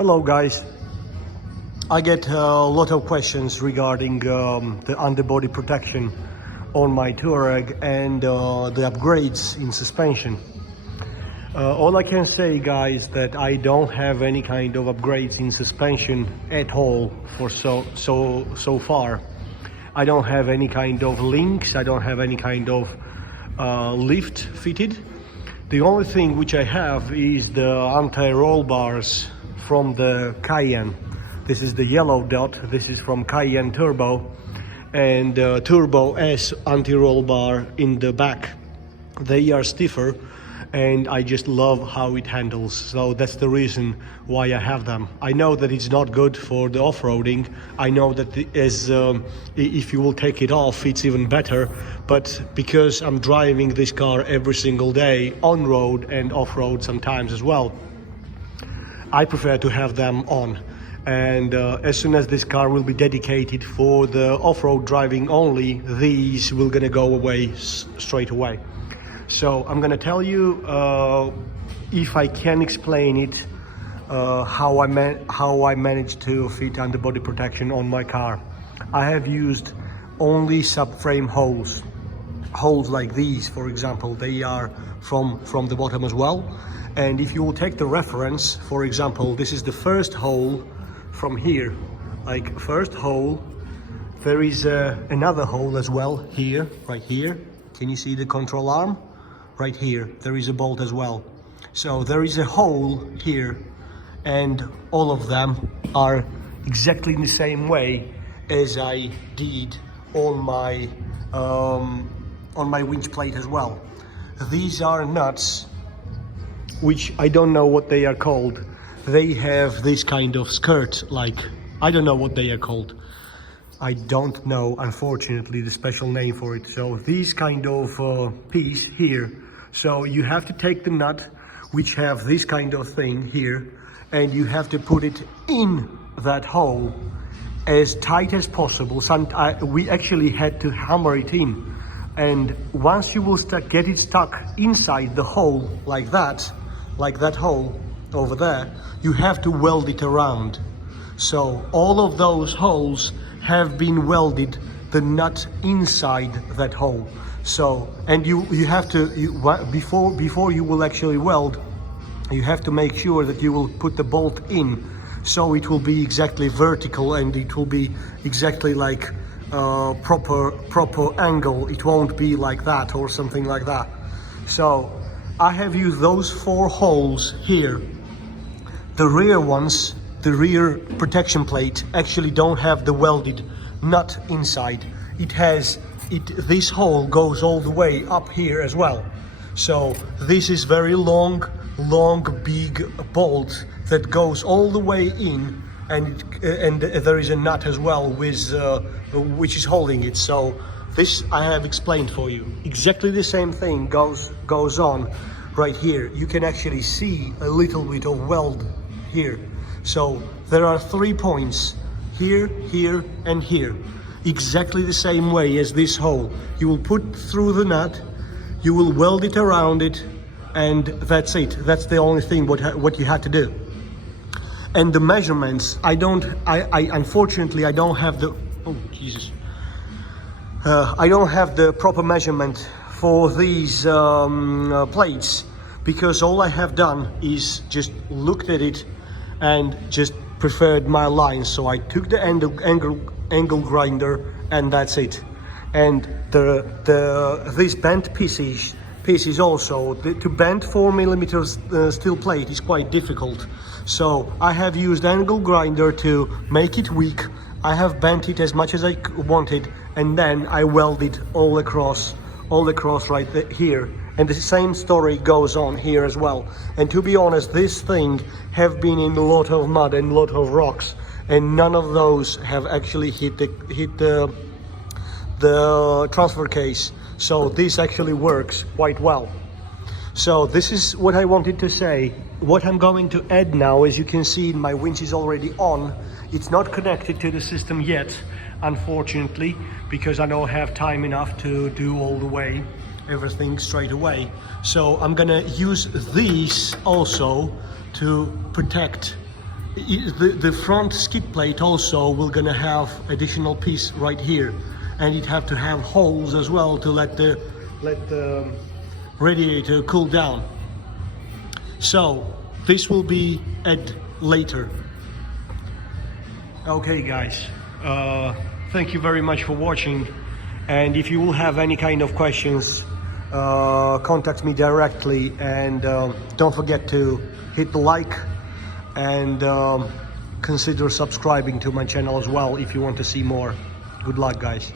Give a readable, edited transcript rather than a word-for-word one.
Hello guys, I get a lot of questions regarding the underbody protection on my Touareg and the upgrades in suspension. All I can say, guys, that I don't have any kind of upgrades in suspension at all for so far. I don't have any kind of links, I don't have any kind of lift fitted. The only thing which I have is the anti-roll bars from the Cayenne. This is the yellow dot, this is from Cayenne Turbo, and Turbo S anti-roll bar in the back. They are stiffer and I just love how it handles, so that's the reason why I have them. I know that it's not good for the off-roading. I know that if you will take it off, it's even better, but because I'm driving this car every single day on road and off-road sometimes as well, I prefer to have them on. And as soon as this car will be dedicated for the off-road driving only, these will gonna go away straight away. So I'm gonna tell you, if I can explain it, how I managed to fit underbody protection on my car. I have used only subframe holes like these, for example. They are from the bottom as well. And if you will take the reference, for example, this is the first hole from here, like first hole. There is another hole as well here, right here. Can you see the control arm? Right here, there is a bolt as well. So there is a hole here, and all of them are exactly in the same way as I did on my winch plate as well. These are nuts, which I don't know what they are called. They have this kind of skirt, like, I don't know what they are called. I don't know, unfortunately, the special name for it. So this kind of piece here. So you have to take the nut, which have this kind of thing here, and you have to put it in that hole as tight as possible. We actually had to hammer it in. And once you will get it stuck inside the hole like that hole over there, you have to weld it around. So all of those holes have been welded, the nut inside that hole. So, and you have to, before you will actually weld, you have to make sure that you will put the bolt in, so it will be exactly vertical and it will be exactly like proper angle. It won't be like that or something like that. So I have used those 4 holes here. The rear ones, the rear protection plate, actually don't have the welded nut inside. This hole goes all the way up here as well. So this is very long big bolt that goes all the way in, and there is a nut as well with which is holding it. So this I have explained for you. Exactly the same thing goes on right here. You can actually see a little bit of weld here. So there are 3 points here, here and here, exactly the same way as this hole. You will put through the nut, you will weld it around it, and that's it. That's the only thing what you have to do. And the measurements, I unfortunately I don't have the, oh Jesus, I don't have the proper measurement for these plates, because all I have done is just looked at it and just preferred my lines. So I took the angle grinder and that's it. And these bent pieces also, to bend 4mm steel plate is quite difficult. So I have used angle grinder to make it weak. I have bent it as much as I wanted, and then I welded all across right here. And the same story goes on here as well. And to be honest, this thing have been in a lot of mud and a lot of rocks, and none of those have actually hit the transfer case. So this actually works quite well. So this is what I wanted to say. What I'm going to add now, as you can see, my winch is already on. It's not connected to the system yet, unfortunately, because I don't have time enough to do all the way everything straight away. So I'm gonna use these also to protect The front skid plate also will gonna have additional piece right here, and it have to have holes as well to let the radiator cool down. So this will be added later. Okay guys, thank you very much for watching, and if you will have any kind of questions, contact me directly, and don't forget to hit the like and consider subscribing to my channel as well if you want to see more. Good luck guys.